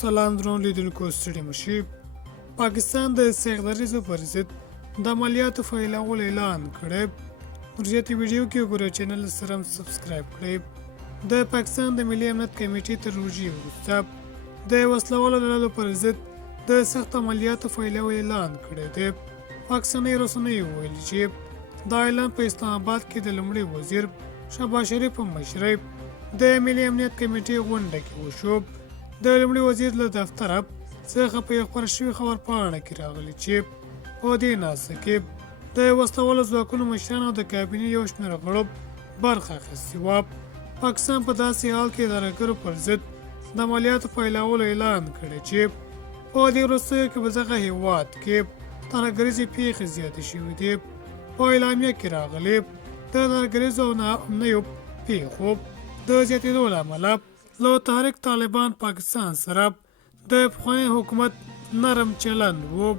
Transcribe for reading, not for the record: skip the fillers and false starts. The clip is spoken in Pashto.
سلام درنو لیدونکو ستړي مشئ. پاکستان د سیغلریزو پر ضد د عملیاتو پیلولو اعلان کړی. نور زیاتې ویډیو کې وګورئ، چینل سره هم سبسکرایب کړئ. د پاکستان د ملي امنیت کمیټې تر روژې وروسته د وسلوالو ډلو پر ضد د سخت عملیاتو پیلولو اعلان کړی دی. پاکستاني رسنیو وویل چې دا اعلان په اسلام آباد کې د لومړي وزیر شهباز شریف په مشرۍ د ملي امنیت کمیټې غونډه کې وشو. د لومړي وزیر له دفتره څخه په یوه خپره شوې خبرپاڼه کې راغلي چې په دې ناسته کې د وسلوالو ځواکونو مشران او د کابینې یو شمېر غړو برخه اخیستې وه. پاکستان په داسې حال کې د ترهګرو پر ضد د عملیاتو پیلولو اعلان کړی چې په دې وروستیو کې په دغه هېواد کې ترهګریزې پیښې زیاتې شوې دي. په اعلامیه کې راغلي د ترهګریزو او ناامنیو پیښو د زیاتېدو له امله له تحریک طالبان پاکستان سره د پخواني حکومت نرم چلند و.